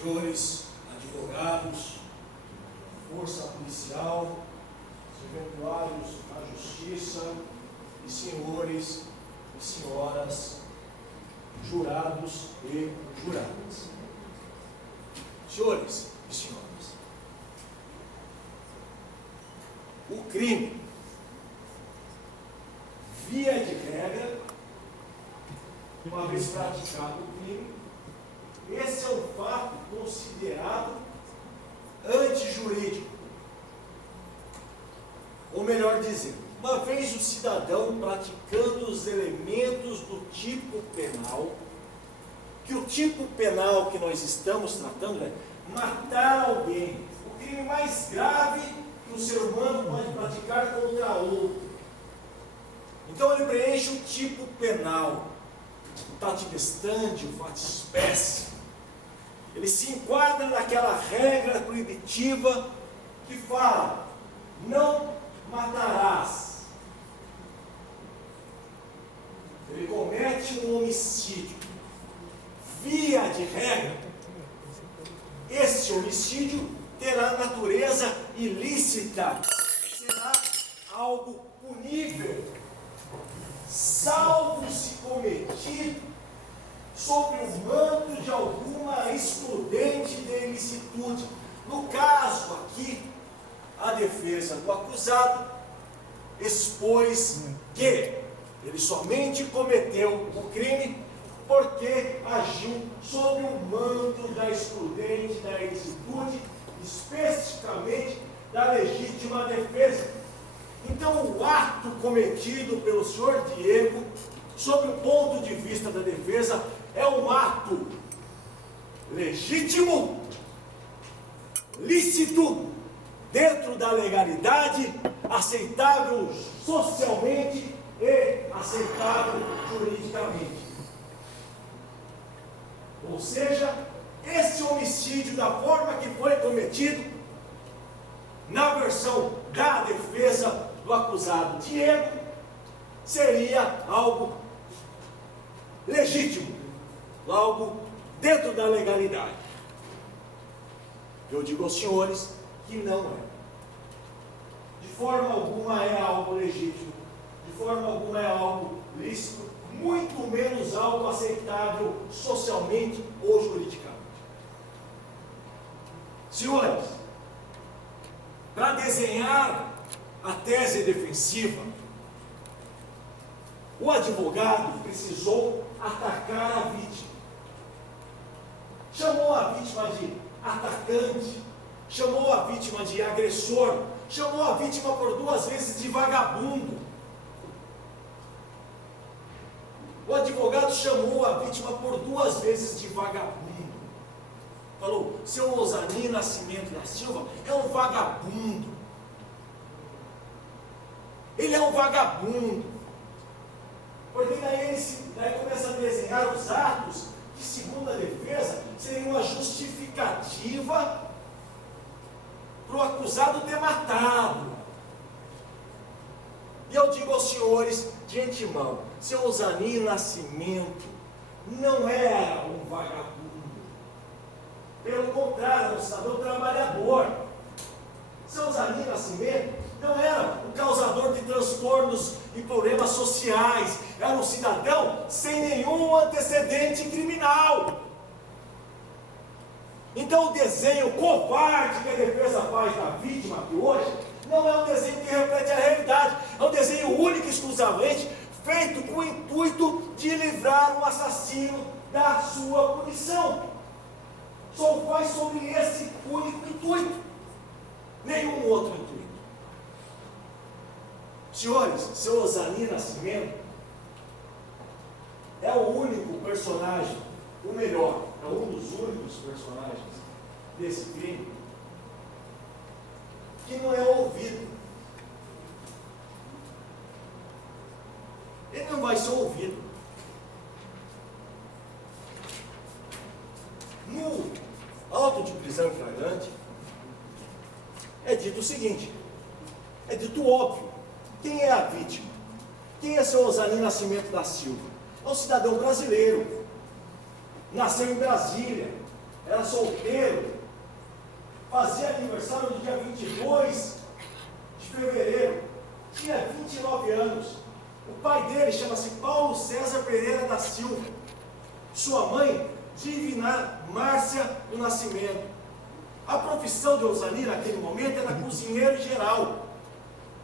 senhores advogados, força policial, serventuários da justiça e senhores e senhoras, jurados e juradas. Senhores e senhoras, o crime, via de regra, uma vez praticado o crime, esse é um fato considerado antijurídico. Ou melhor dizendo, uma vez o cidadão praticando os elementos do tipo penal, que o tipo penal que nós estamos tratando é matar alguém, o crime mais grave que o ser humano pode praticar contra outro. Então ele preenche o tipo penal, o tatimestande, o fatispécie. Ele se enquadra naquela regra proibitiva que fala: não matarás. Ele comete um homicídio. Via de regra, esse homicídio terá natureza ilícita, será algo punível, salvo se cometido sobre o manto de alguma excludente de ilicitude. No caso aqui, a defesa do acusado expôs que ele somente cometeu o crime porque agiu sob o manto da excludente da ilicitude, especificamente da legítima defesa. Então, o ato cometido pelo senhor Diego, sob o ponto de vista da defesa, é um ato legítimo, lícito, dentro da legalidade, aceitável socialmente e aceitável juridicamente. Ou seja, esse homicídio, da forma que foi cometido, na versão da defesa do acusado Diego, seria algo legítimo, algo dentro da legalidade. Eu digo aos senhores que não é. De forma alguma é algo legítimo, de forma alguma é algo lícito, muito menos algo aceitável socialmente ou juridicamente. Senhores, para desenhar a tese defensiva, o advogado precisou atacar a vítima. Chamou a vítima de atacante, chamou a vítima de agressor, chamou a vítima por 2 vezes de vagabundo. O advogado chamou a vítima por 2 vezes de vagabundo. Falou: seu Osani Nascimento da Silva é um vagabundo. Ele é um vagabundo. Porque daí começa a desenhar os atos que, segundo a defesa, seriam uma justificativa para o acusado ter matado. E eu digo aos senhores de antemão: seu Osani Nascimento não era um vagabundo. Pelo contrário, era um cidadão trabalhador. Seu Osani Nascimento não era um causador de transtornos e problemas sociais. Era um cidadão sem nenhum antecedente criminal. Então o desenho covarde que a defesa faz da vítima aqui hoje não é um desenho que reflete a realidade. É um desenho único e exclusivamente feito com o intuito de livrar o assassino da sua punição. Só faz sobre esse único intuito, nenhum outro intuito. Senhores, seu Osani Nascimento é o único personagem, o melhor, é um dos únicos personagens desse crime que não é ouvido. Ele não vai ser ouvido. No auto de prisão em flagrante é dito o seguinte, é dito óbvio: quem é a vítima? Quem é seu Osani Nascimento da Silva? É um cidadão brasileiro, nasceu em Brasília, era solteiro, fazia aniversário no dia 22 de fevereiro, tinha 29 anos. O pai dele chama-se Paulo César Pereira da Silva, sua mãe, Divina Márcia do Nascimento. A profissão de Eusani naquele momento era cozinheiro geral.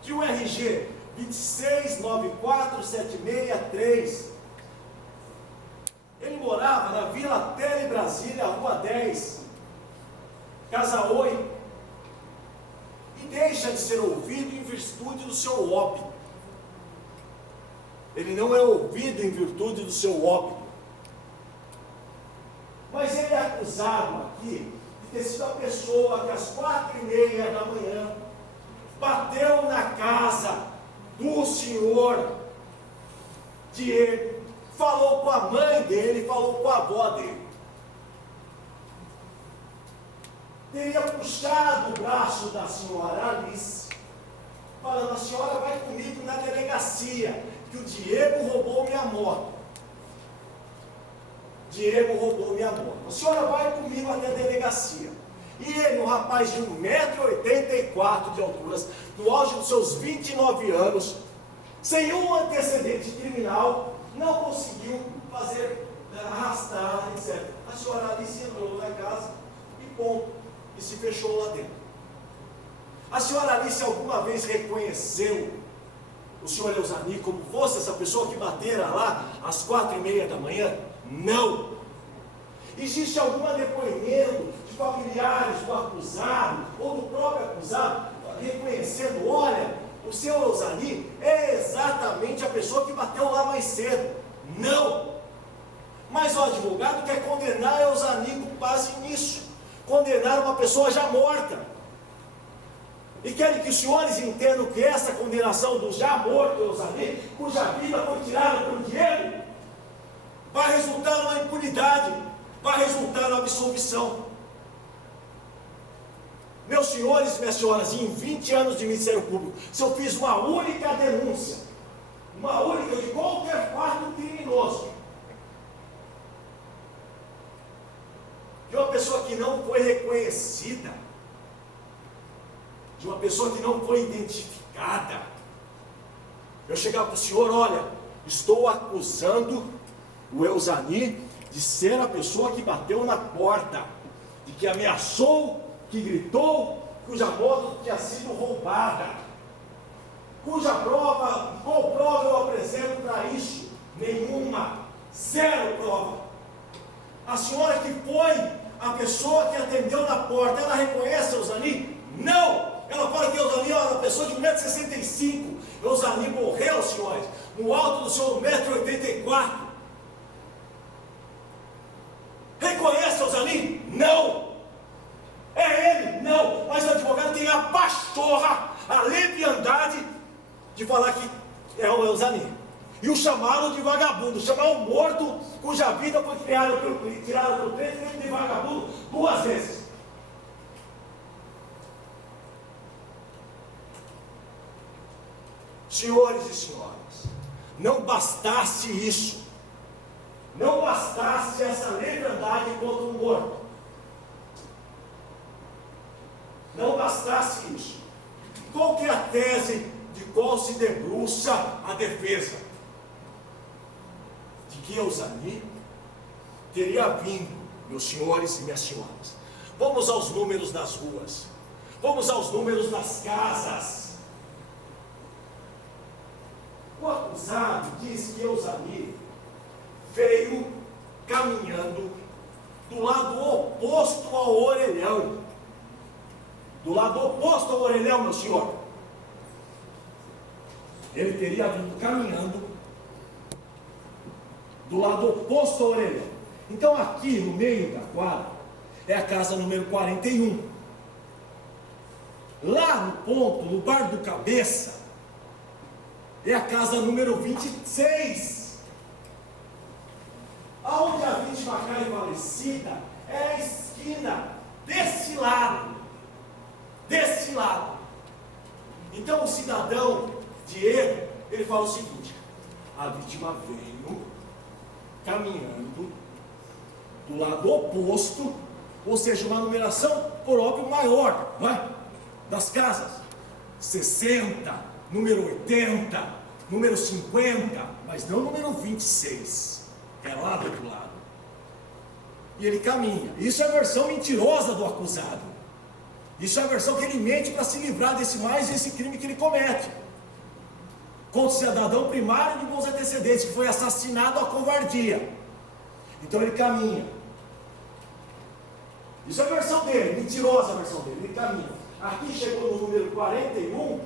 Tinha o RG 2694763. Ele morava na Vila Tele Brasília, Rua 10, Casa 8, e deixa de ser ouvido em virtude do seu óbito. Ele não é ouvido em virtude do seu óbito. Mas ele é acusado aqui de ter sido a pessoa que às 4h30 da manhã bateu na casa do senhor Diego, falou com a mãe dele, falou com a avó dele. Teria puxado o braço da senhora Alice, falando: a senhora vai comigo na delegacia, que o Diego roubou minha moto. Diego roubou minha moto. A senhora vai comigo até a delegacia. E ele, um rapaz de 1,84 m de altura, no auge dos seus 29 anos, sem um antecedente criminal, não conseguiu fazer, arrastar, etc. A senhora Alice entrou na casa e ponto, e se fechou lá dentro. A senhora Alice alguma vez reconheceu o senhor Eusani como fosse essa pessoa que batera lá às 4h30 da manhã? Não. Existe algum depoimento de familiares do acusado ou do próprio acusado reconhecendo: olha, o senhor Eusani é exatamente a pessoa que bateu lá mais cedo? Não. Mas o advogado quer condenar Eusani com base nisso, condenar uma pessoa já morta. E querem que os senhores entendam que essa condenação do já morto Eusani, cuja vida foi tirada pelo Diego, vai resultar numa impunidade, vai resultar numa absolvição. Meus senhores e minhas senhoras, em 20 anos de Ministério Público, se eu fiz uma única denúncia, uma única de qualquer fato criminoso, de uma pessoa que não foi reconhecida, de uma pessoa que não foi identificada, eu chegar para o senhor: olha, estou acusando o Eusani de ser a pessoa que bateu na porta, de que ameaçou, que gritou, cuja moto tinha sido roubada, cuja prova, qual prova eu apresento para isso? Nenhuma, zero prova. A senhora que foi a pessoa que atendeu na porta, ela reconhece Eusani? Não! Ela fala que Eusani é uma pessoa de 1,65 m. Eusani morreu, senhores, no alto do seu 1,84 m. Reconhece Eusani? Não! É ele? Não! Mas o advogado tem a pachorra, a leviandade de falar que é o Eusani. E o chamá-lo de vagabundo, chamar um morto cuja vida foi tirada pelo presidente de vagabundo 2 vezes. Senhores e senhoras, não bastasse isso, não bastasse essa leviandade contra o morto, não bastasse isso, qual que é a tese de qual se debruça a defesa? De que Eusani teria vindo, meus senhores e minhas senhoras. Vamos aos números das ruas, vamos aos números das casas. O acusado diz que Eusani veio caminhando do lado oposto ao orelhão. Do lado oposto ao orelhão, meu senhor. Ele teria vindo caminhando do lado oposto ao orelhão. Então aqui no meio da quadra é a casa número 41. Lá no ponto, no bar do Cabeça, é a casa número 26. Aonde a vítima cai falecida é a esquina desse lado. Desse lado. Então o cidadão Diego, ele fala o seguinte: a vítima veio caminhando do lado oposto ou seja, uma numeração por óbvio maior, não é? Das casas. 60, número 80, número 50, mas não número 26, é lá do outro lado. E ele caminha. Isso é a versão mentirosa do acusado. Isso é a versão que ele mente para se livrar desse mais esse crime que ele comete contra o cidadão primário de bons antecedentes, que foi assassinado à covardia. Então ele caminha. Isso é a versão dele, mentirosa a versão dele. Ele caminha. Aqui chegou no número 41,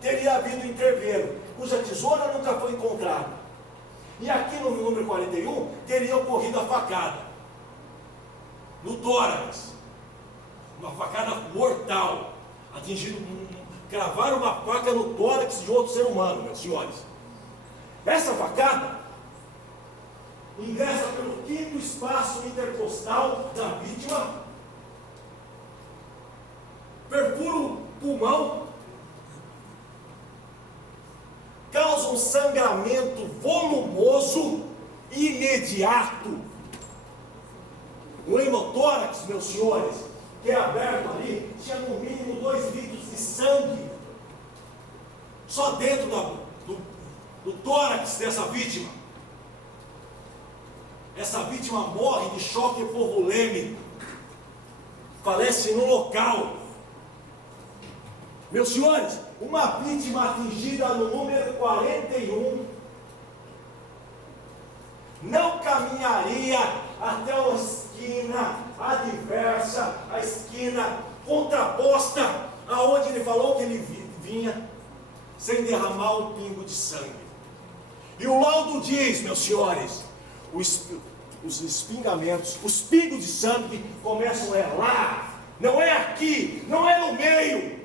teria havido interveno, cuja tesoura nunca foi encontrada. E aqui no número 41, teria ocorrido a facada no tórax, uma facada mortal, cravaram uma faca no tórax de outro ser humano, meus senhores. Essa facada ingressa pelo quinto espaço intercostal da vítima, perfura o pulmão, causa um sangramento volumoso e imediato. O hemotórax, meus senhores, que é aberto ali, tinha no mínimo 2 litros de sangue só dentro do tórax dessa vítima. Essa vítima morre de choque hipovolêmico, falece no local. Meus senhores, uma vítima atingida no número 41 não caminharia até uma esquina adversa, a esquina contraposta aonde ele falou que ele vinha, sem derramar um pingo de sangue. E o laudo diz, meus senhores, os espingamentos, os pingos de sangue começam lá, não é aqui, não é no meio.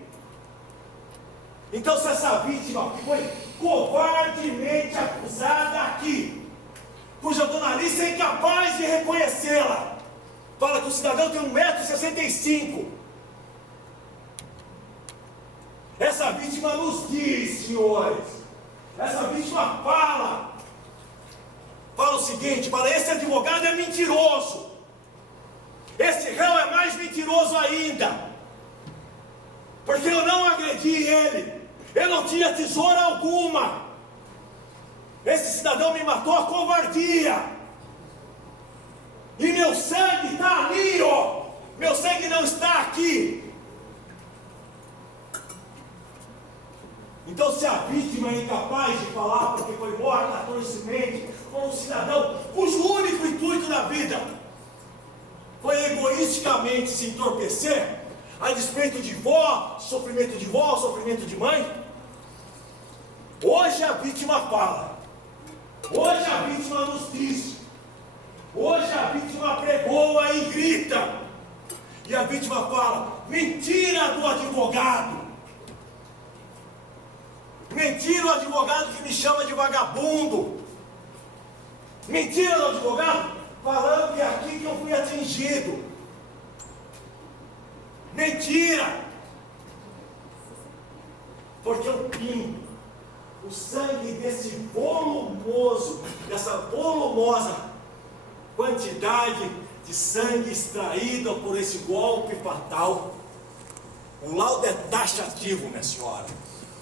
Então, se essa vítima foi covardemente acusada aqui, cuja dona Alice é incapaz de reconhecê-la, fala que o cidadão tem 1,65 m. Essa vítima nos diz, senhores, essa vítima fala o seguinte, fala, esse advogado é mentiroso, esse réu é mais mentiroso ainda, porque eu não agredi ele, eu não tinha tesoura alguma, esse cidadão me matou a covardia, e meu sangue está ali, ó, meu sangue não está aqui. Então, se a vítima é incapaz de falar porque foi morta atrocemente por um cidadão cujo único intuito na vida foi egoisticamente se entorpecer, a despeito de sofrimento de mãe, hoje a vítima fala, hoje a vítima nos diz, hoje a vítima pregoa e grita, e a vítima fala, mentira do advogado, mentira o advogado que me chama de vagabundo, mentira do advogado falando que é aqui que eu fui atingido, mentira, porque o pingo, o sangue dessa volumosa quantidade de sangue extraída por esse golpe fatal, o laudo é taxativo, minha senhora.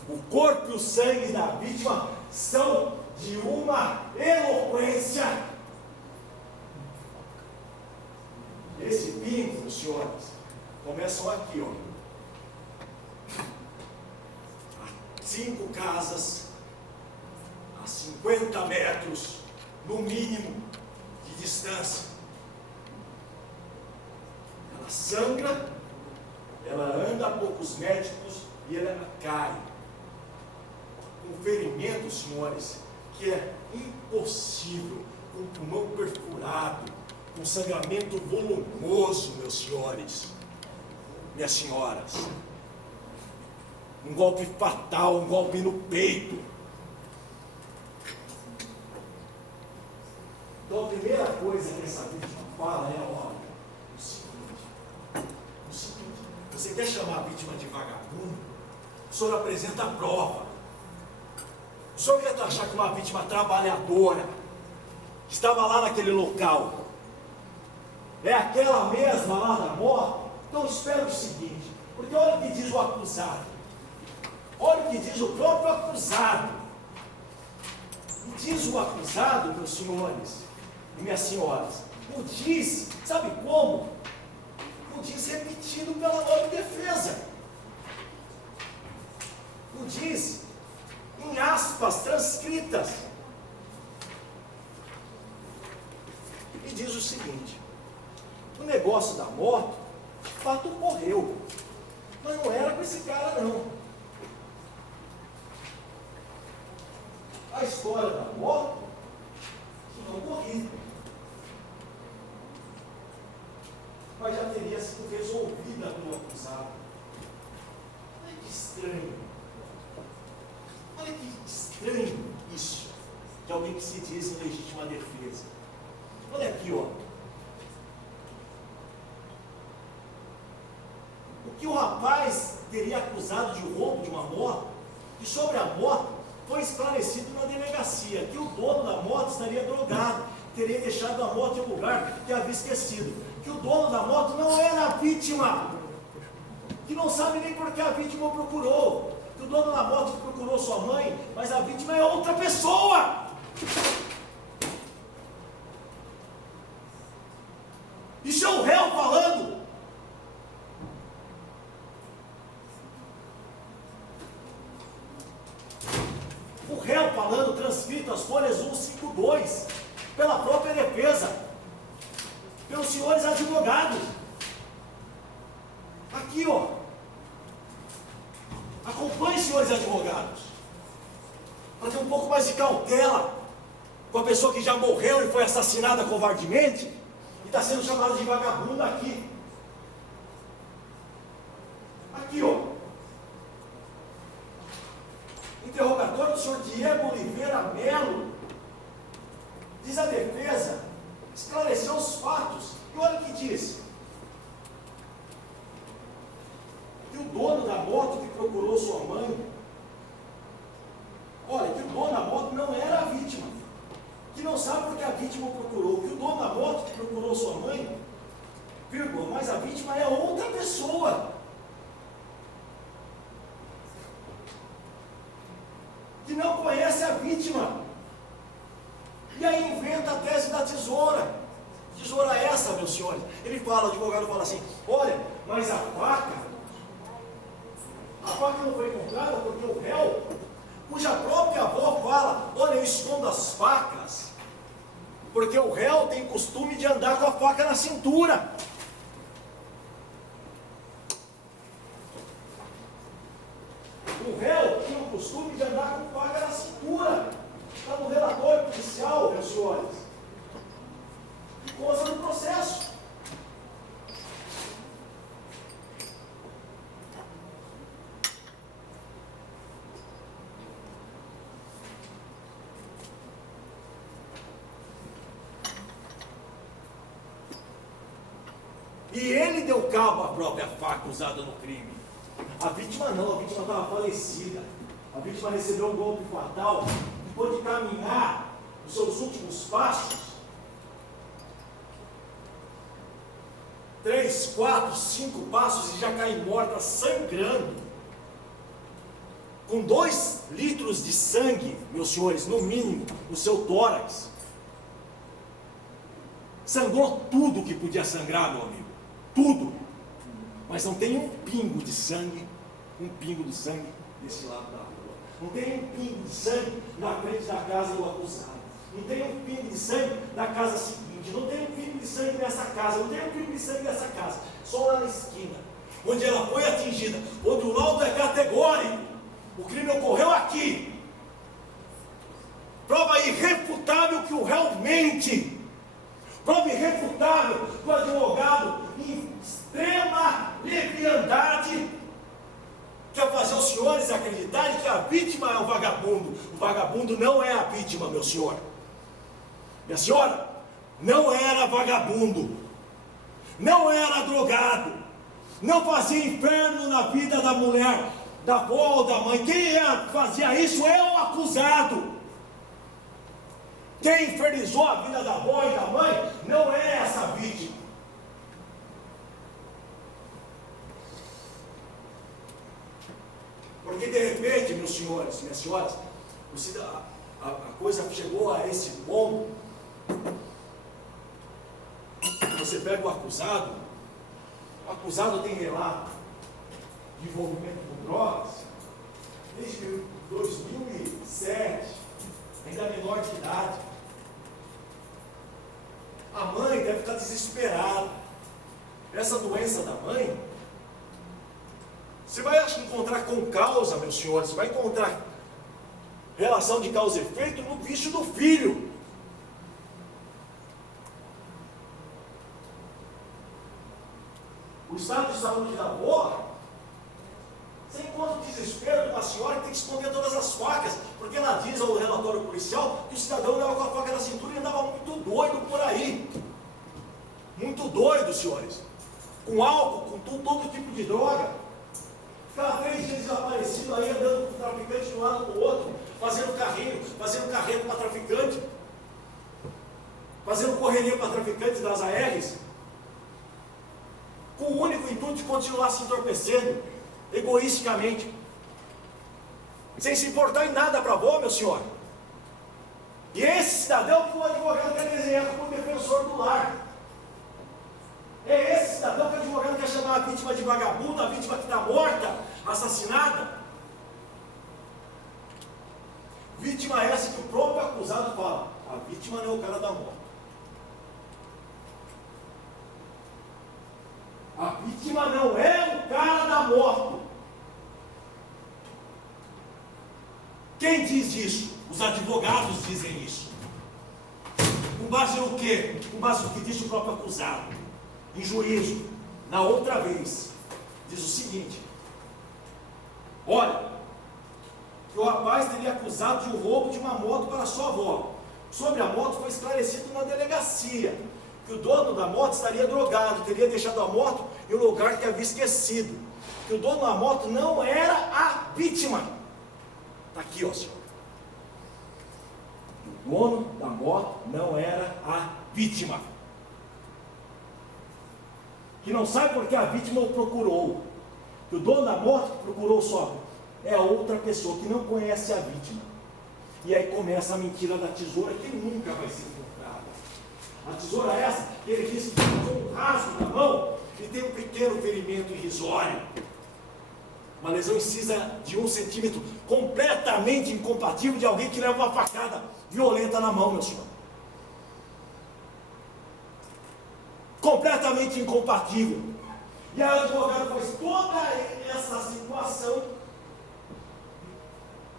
O corpo e o sangue da vítima são de uma eloquência. Esse pingo, meus senhores, começam aqui, ó. 5 casas, a 50 metros, no mínimo, de distância. Ela sangra, ela anda a poucos metros e ela cai. Um ferimento, senhores, que é impossível, com o pulmão perfurado, com sangramento volumoso, meus senhores, minhas senhoras. Um golpe fatal, um golpe no peito. Então a primeira coisa que essa vítima fala é, olha, o seguinte, você quer chamar a vítima de vagabundo? O senhor apresenta a prova. O senhor quer achar que uma vítima trabalhadora, que estava lá naquele local, é aquela mesma lá da moto, então espera o seguinte, porque olha o que diz o acusado, olha o que diz o próprio acusado. E diz o acusado, meus senhores e minhas senhoras, o diz, sabe como? O diz repetido pela nova defesa. O diz em aspas transcritas. E diz o seguinte: o negócio da moto, de fato ocorreu, mas não era com esse cara não. A história da moto não ocorreu, mas já teria sido resolvida pelo acusado. Olha que estranho. Olha que estranho isso, de alguém que se diz em legítima defesa. Olha aqui, ó. O que o rapaz teria acusado de roubo de uma moto, e sobre a moto, foi esclarecido na delegacia, que o dono da moto estaria drogado, teria deixado a moto em um lugar que havia esquecido, que o dono da moto não era a vítima, que não sabe nem por que a vítima o procurou, que o dono da moto que procurou sua mãe, mas a vítima é outra pessoa. Isso é o réu falando. O réu falando, transcrito as folhas 152, pela própria defesa, pelos senhores advogados. Aqui, ó. Acompanhe, senhores advogados, para ter um pouco mais de cautela com a pessoa que já morreu e foi assassinada covardemente e está sendo chamada de vagabunda aqui. Aqui, ó. Interrogatório do senhor Diego Oliveira Melo. Diz a defesa, esclareceu os fatos. E olha o que diz: que o dono da moto que procurou sua mãe, olha, que o dono da moto não era a vítima, que não sabe porque a vítima o procurou, que o dono da moto que procurou sua mãe, vírgula, mas a vítima é outra pessoa, que não conhece a vítima, e aí inventa a tese da tesoura. Tesoura essa, meus senhores. Ele fala, o advogado fala assim: olha, mas a faca não foi encontrada porque o réu, cuja própria avó fala: olha, eu escondo as facas, porque o réu tem costume de andar com a faca na cintura. O réu tinha o costume de andar com a faca na cintura. Está no relatório policial, meus senhores, que consta no processo. E ele deu cabo à própria faca usada no crime. A vítima não, a vítima estava falecida. A vítima recebeu um golpe fatal e pôde caminhar os seus últimos passos, 3, 4, 5 passos, e já cai morta, sangrando, com 2 litros de sangue, meus senhores, no mínimo, no seu tórax. Sangrou tudo que podia sangrar, meu amigo, tudo, mas não tem um pingo de sangue desse lado da rua, não tem um pingo de sangue na frente da casa do acusado, não tem um pingo de sangue na casa seguinte, não tem um pingo de sangue nessa casa, não tem um pingo de sangue nessa casa, só lá na esquina, onde ela foi atingida, onde o laudo é categórico, o crime ocorreu aqui, prova irrefutável que o réu mente, prova irrefutável que o advogado, em extrema leviandade, quer fazer os senhores acreditarem que a vítima é o vagabundo. O vagabundo não é a vítima, meu senhor. Minha senhora, não era vagabundo, não era drogado, não fazia inferno na vida da mulher, da avó ou da mãe. Quem fazia isso é o acusado. Quem infernizou a vida da avó e da mãe não é essa vítima. Porque de repente, meus senhores, minhas senhoras, a coisa chegou a esse ponto. Você pega o acusado tem relato de envolvimento com drogas desde 2007, ainda menor de idade. A mãe deve estar desesperada. Essa doença da mãe, você vai encontrar com causa, meus senhores, você vai encontrar relação de causa e efeito no vício do filho. O estado de saúde da avó, você encontra o desespero de uma senhora que tem que esconder todas as facas, porque ela diz ao relatório policial que o cidadão andava com a faca na cintura e andava muito doido por aí. Muito doido, senhores. Com álcool, com todo tipo de droga. Ficava 3 dias desaparecido aí, andando com o traficante de um lado para o outro, fazendo carrinho, fazendo carreto para traficante, fazendo correria para traficantes das ARs, com o único intuito de continuar se entorpecendo, egoisticamente, sem se importar em nada para a avó, meu senhor. E esse cidadão que o advogado quer desenhar como defensor do lar. É esse cidadão que o advogado quer chamar a vítima de vagabunda, a vítima que está morta, assassinada. Vítima essa que o próprio acusado fala: a vítima não é o cara da morte. A vítima não é o cara da morte. Quem diz isso? Os advogados dizem isso. Com base no quê? Com base no que disse o próprio acusado. Em juízo, na outra vez, diz o seguinte: olha, que o rapaz teria acusado de um roubo de uma moto para sua avó. Sobre a moto foi esclarecido na delegacia que o dono da moto estaria drogado, teria deixado a moto em um lugar que havia esquecido, que o dono da moto não era a vítima. Está aqui, ó, senhor. O dono da moto não era a vítima. Que não sabe porque a vítima o procurou. Que o dono da moto que procurou só é a outra pessoa que não conhece a vítima. E aí começa a mentira da tesoura que nunca vai ser encontrada. A tesoura essa, ele disse que tem um rasgo na mão e tem um pequeno ferimento irrisório. Uma lesão incisa de 1 centímetro, completamente incompatível de alguém que leva uma facada violenta na mão, meu senhor. Completamente incompatível. E aí o advogado faz toda essa situação.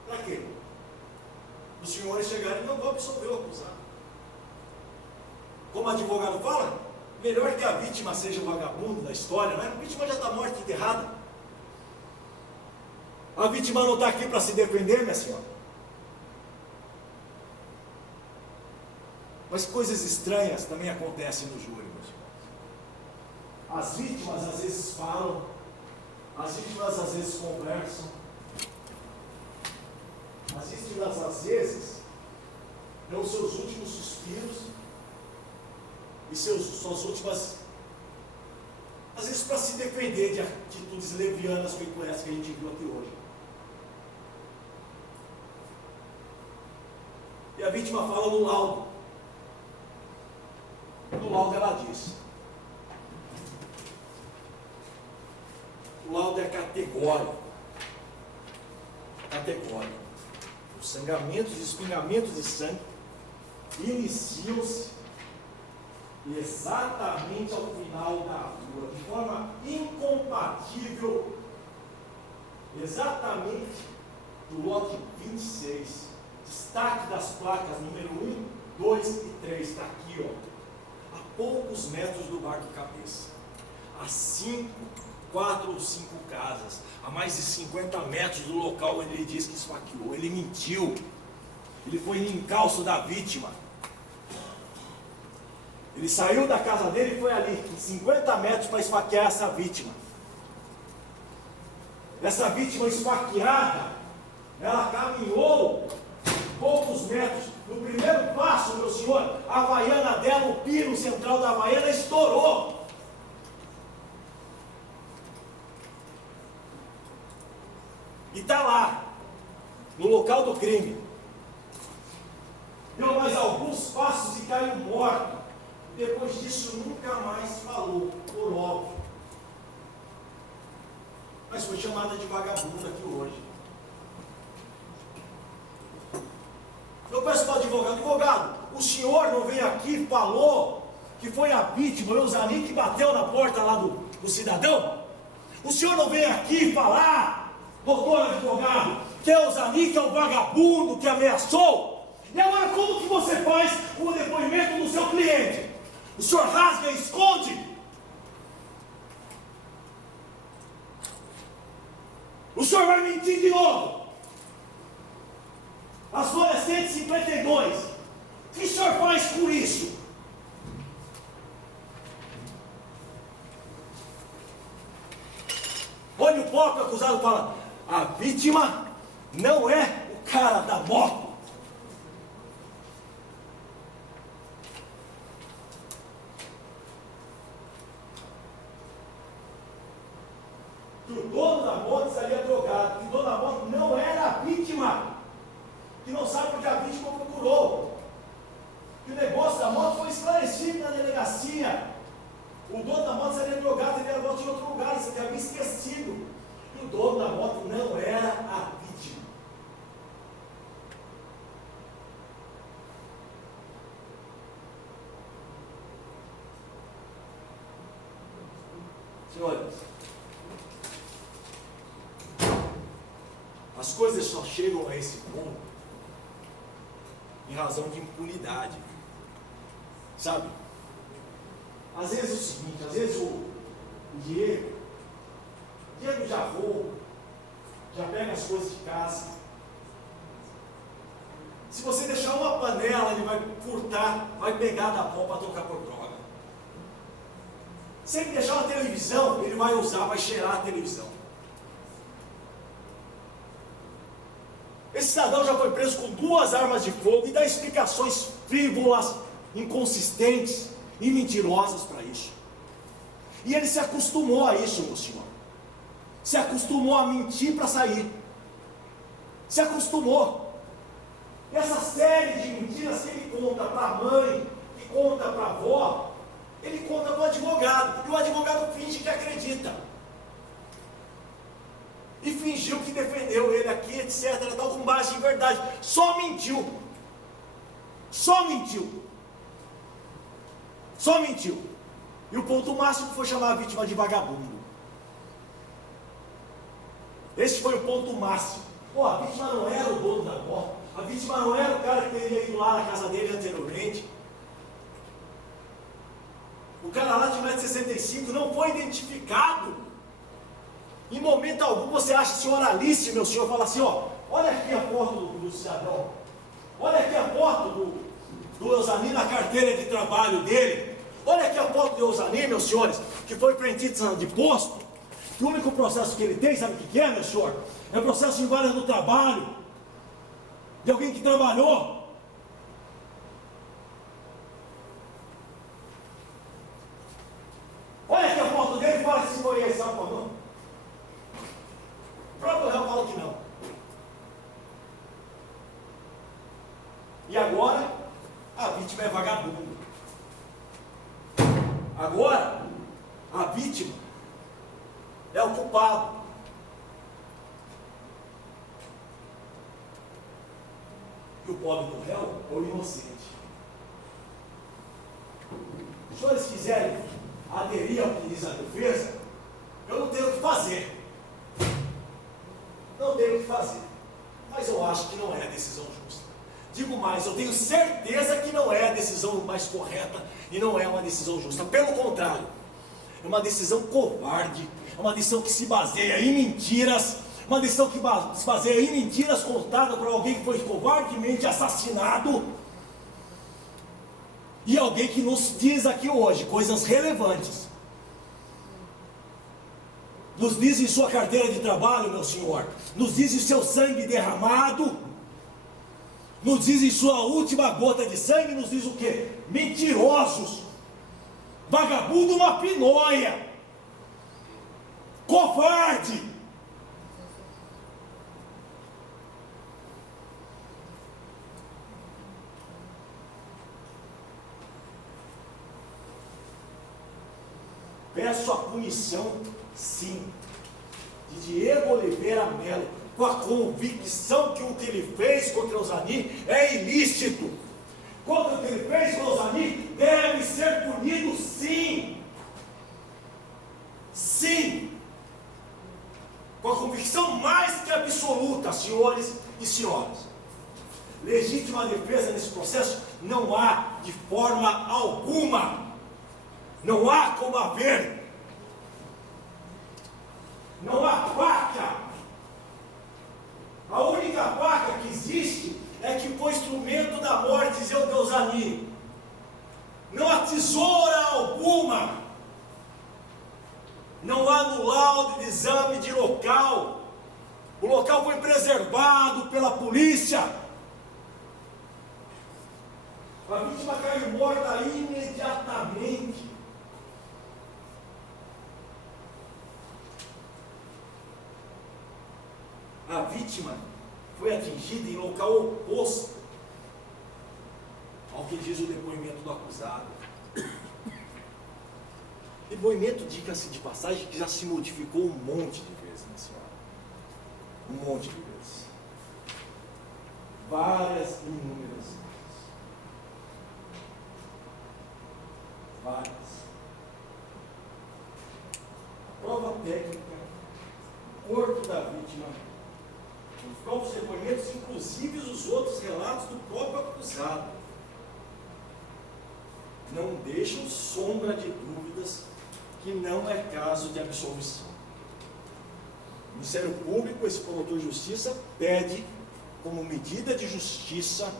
Para quê? Os senhores chegarem e não vão absolver o acusado. Como o advogado fala, melhor que a vítima seja o vagabundo da história, não é? A vítima já está morta e enterrada. A vítima não está aqui para se defender, minha senhora. Mas coisas estranhas também acontecem no júri, meus senhores. As vítimas às vezes falam, as vítimas às vezes conversam, as vítimas às vezes dão seus últimos suspiros e suas últimas, às vezes para se defender de atitudes levianas feito essa que a gente viu aqui hoje. E a vítima fala no laudo. No laudo ela diz: o laudo é categórico. Categórico. Os sangramentos e espingamentos de sangue iniciam-se exatamente ao final da rua, de forma incompatível, exatamente do lote 26. Destaque das placas número 1, 2 e 3. Está aqui, ó, a poucos metros do bar do Cabeça. A 4 ou 5 casas, a mais de 50 metros do local onde ele diz que esfaqueou. Ele mentiu. Ele foi em encalço da vítima. Ele saiu da casa dele e foi ali, em 50 metros, para esfaquear essa vítima. Essa vítima esfaqueada, ela caminhou poucos metros. No primeiro passo, meu senhor, a havaiana dela, o pino central da havaiana estourou. E está lá, no local do crime. Deu mais alguns passos e caiu morto. Depois disso nunca mais falou, por óbvio. Mas foi chamada de vagabunda aqui hoje. Eu peço para o advogado, o senhor não veio aqui e falou que foi a vítima, o Eusani, que bateu na porta lá do cidadão? O senhor não veio aqui falar, doutor advogado, que é o Eusani, que é o vagabundo que ameaçou? E agora como que você faz o depoimento do seu cliente? O senhor rasga e esconde? O senhor vai mentir de novo? As folhas 152. O que o senhor faz por isso? Olha o próprio acusado fala: a vítima não é o cara da moto. Que o dono da moto estaria drogado, que o dono da moto não era a vítima, que não sabe porque a vítima procurou, que o negócio da moto foi esclarecido na delegacia. O dono da moto estaria drogado, ele era moto em outro lugar, você havia esquecido. E o dono da moto não era a vítima. Senhores, as coisas só chegam a esse ponto em razão de impunidade. Sabe? Às vezes é o seguinte, às vezes o Diego já rouba, já pega as coisas de casa. Se você deixar uma panela, ele vai furtar, vai pegar da pó para trocar por droga. Se ele deixar uma televisão, ele vai usar, vai cheirar a televisão. Esse cidadão já foi preso com 2 armas de fogo e dá explicações frívolas, inconsistentes e mentirosas para isso. E ele se acostumou a isso, meu senhor. Se acostumou a mentir para sair. Se acostumou. E essa série de mentiras que ele conta para a mãe, que conta para a avó, ele conta para o advogado. E o advogado finge que acredita. E fingiu que defendeu ele aqui, etc. Tal, com base em verdade. Só mentiu. Só mentiu. Só mentiu. E o ponto máximo foi chamar a vítima de vagabundo. Esse foi o ponto máximo. Pô, a vítima não era o dono da moto. A vítima não era o cara que teria ido lá na casa dele anteriormente. O cara lá de 1,65 m não foi identificado. Em momento algum você acha, senhor Alice, meu senhor, fala assim, ó, olha aqui a foto do cidadão. Olha aqui a foto do Eusani na carteira de trabalho dele. Olha aqui a foto do Eusani, meus senhores, que foi preendido de posto. Que o único processo que ele tem, sabe o que é, meu senhor? É o processo de inválido do trabalho. De alguém que trabalhou. Olha aqui a foto dele e fala que se foi esse, sabe por não? O próprio réu fala que não. E agora, a vítima é vagabundo. Agora, a vítima é o culpado. E o pobre do réu é o inocente. Se os senhores quiserem aderir ao que diz a defesa, eu não tenho o que fazer. Não tenho o que fazer. Mas eu acho que não é a decisão justa. Digo mais, eu tenho certeza que não é a decisão mais correta e não é uma decisão justa. Pelo contrário, é uma decisão covarde, é uma decisão que se baseia em mentiras, uma decisão que se baseia em mentiras contadas por alguém que foi covardemente assassinado e alguém que nos diz aqui hoje coisas relevantes. Nos diz em sua carteira de trabalho, meu senhor, nos diz em seu sangue derramado, nos diz em sua última gota de sangue, nos diz o quê? Mentirosos, vagabundo, uma pinóia, covarde. peço a punição, sim, de Diego Oliveira Melo, com a convicção que o que ele fez contra Eusani é ilícito. Contra o que ele fez com Eusani deve ser punido, sim. Sim. Com a convicção mais que absoluta, senhores e senhoras. Legítima defesa nesse processo não há de forma alguma. Não há como haver. Não há faca. A única faca que existe é que foi instrumento da morte de Eusani. Não há tesoura alguma. Não há no laudo de exame de local. O local foi preservado pela polícia. A vítima caiu morta imediatamente. A vítima foi atingida em local oposto ao que diz o depoimento do acusado. Depoimento, diga-se de passagem, que já se modificou um monte de vezes, minha senhora. Um monte de vezes. Várias, inúmeras vezes. Várias. A prova técnica, o corpo da vítima, os próprios depoimentos, inclusive os outros relatos do próprio acusado, não deixam sombra de dúvidas que não é caso de absolvição. O Ministério Público, esse promotor de justiça, pede como medida de justiça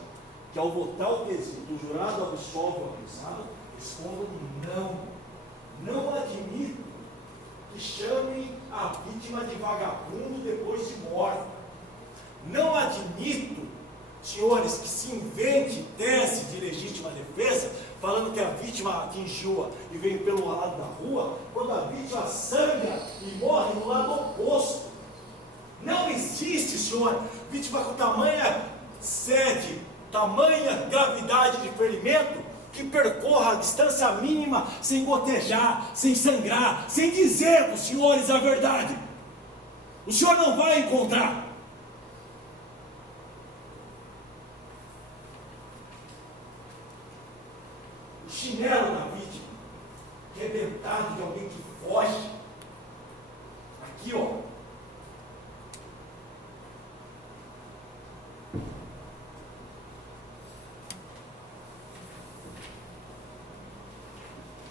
que, ao votar o quesito, o jurado absolve o acusado, respondam não admito que chamem a vítima de vagabundo depois de morta. Não admito, senhores, que se invente tese de legítima defesa, falando que a vítima atingiu-a e veio pelo lado da rua, quando a vítima sangra e morre no lado oposto. Não existe, senhor, vítima com tamanha sede, tamanha gravidade de ferimento, que percorra a distância mínima sem gotejar, sem sangrar, sem dizer para os senhores a verdade. O senhor não vai encontrar. O chinelo da vítima, rebentado de alguém que foge. Aqui, ó.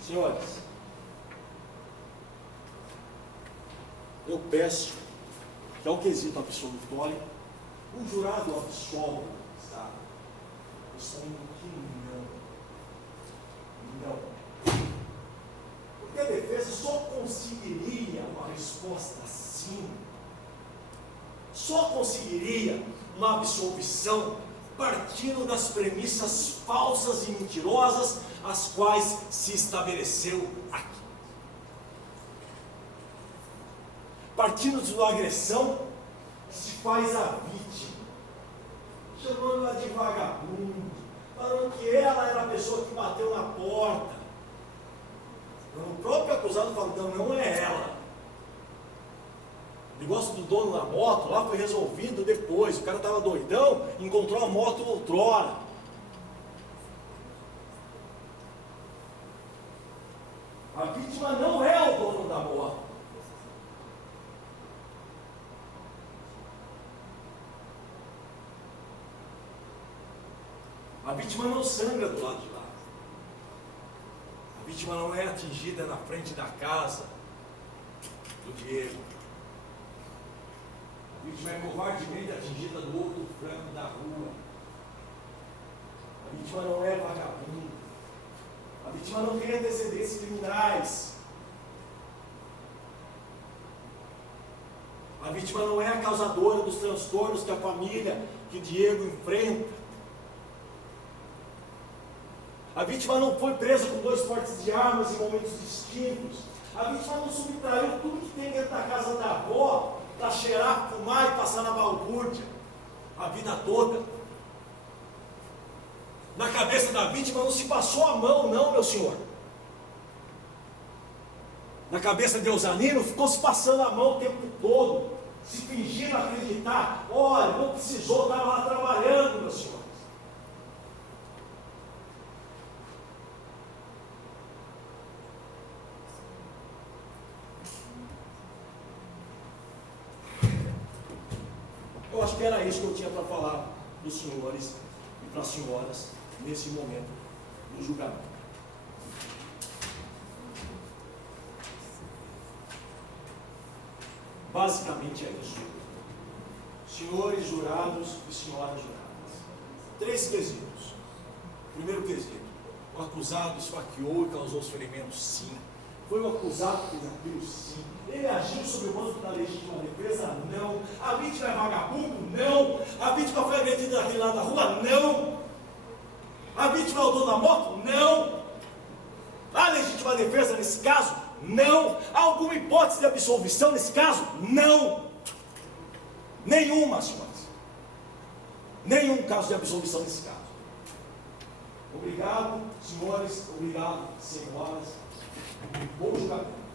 Senhores, eu peço que, ao quesito absolutório, o jurado absolva o acusado. Respondendo que não. Porque a defesa só conseguiria uma resposta sim, só conseguiria uma absolvição partindo das premissas falsas e mentirosas as quais se estabeleceu aqui. Partindo de uma agressão que se faz à vítima, chamando-a de vagabundo, falando que ela era a pessoa que bateu na porta. O próprio acusado falou, não é ela. O negócio do dono da moto lá foi resolvido depois. O cara estava doidão, encontrou a moto outrora. A vítima não é o dono da moto. A vítima não sangra do lado de lá. A vítima não é atingida na frente da casa do Diego. A vítima é covardemente atingida do outro flanco da rua. A vítima não é vagabundo. A vítima não tem antecedentes criminais. A vítima não é a causadora dos transtornos que a família, que Diego enfrenta. A vítima não foi presa com 2 portes de armas em momentos distintos. A vítima não subtraiu tudo que tem dentro da casa da avó para cheirar, fumar e passar na balbúrdia a vida toda. Na cabeça da vítima não se passou a mão, não, meu senhor. Na cabeça de Eusanino ficou se passando a mão o tempo todo, se fingindo acreditar. Olha, não precisou, estava lá trabalhando, meus senhores. Eu acho que era isso que eu tinha para falar dos senhores e para as senhoras nesse momento do julgamento. Basicamente é isso. Senhores jurados e senhoras juradas. 3 quesitos. Primeiro quesito: o acusado esfaqueou e causou os ferimentos? Sim. Foi o acusado que fez aquilo? Sim. Ele agiu sob o manto da legítima defesa? Não. A vítima é vagabundo? Não. A vítima foi agredida lá na rua? Não. A vítima é o dono da moto? Não. Há legítima defesa nesse caso? Não. Há alguma hipótese de absolvição nesse caso? Não. Nenhuma, senhores. Nenhum caso de absolvição nesse caso. Obrigado, senhores. Obrigado, senhoras. Bom julgamento.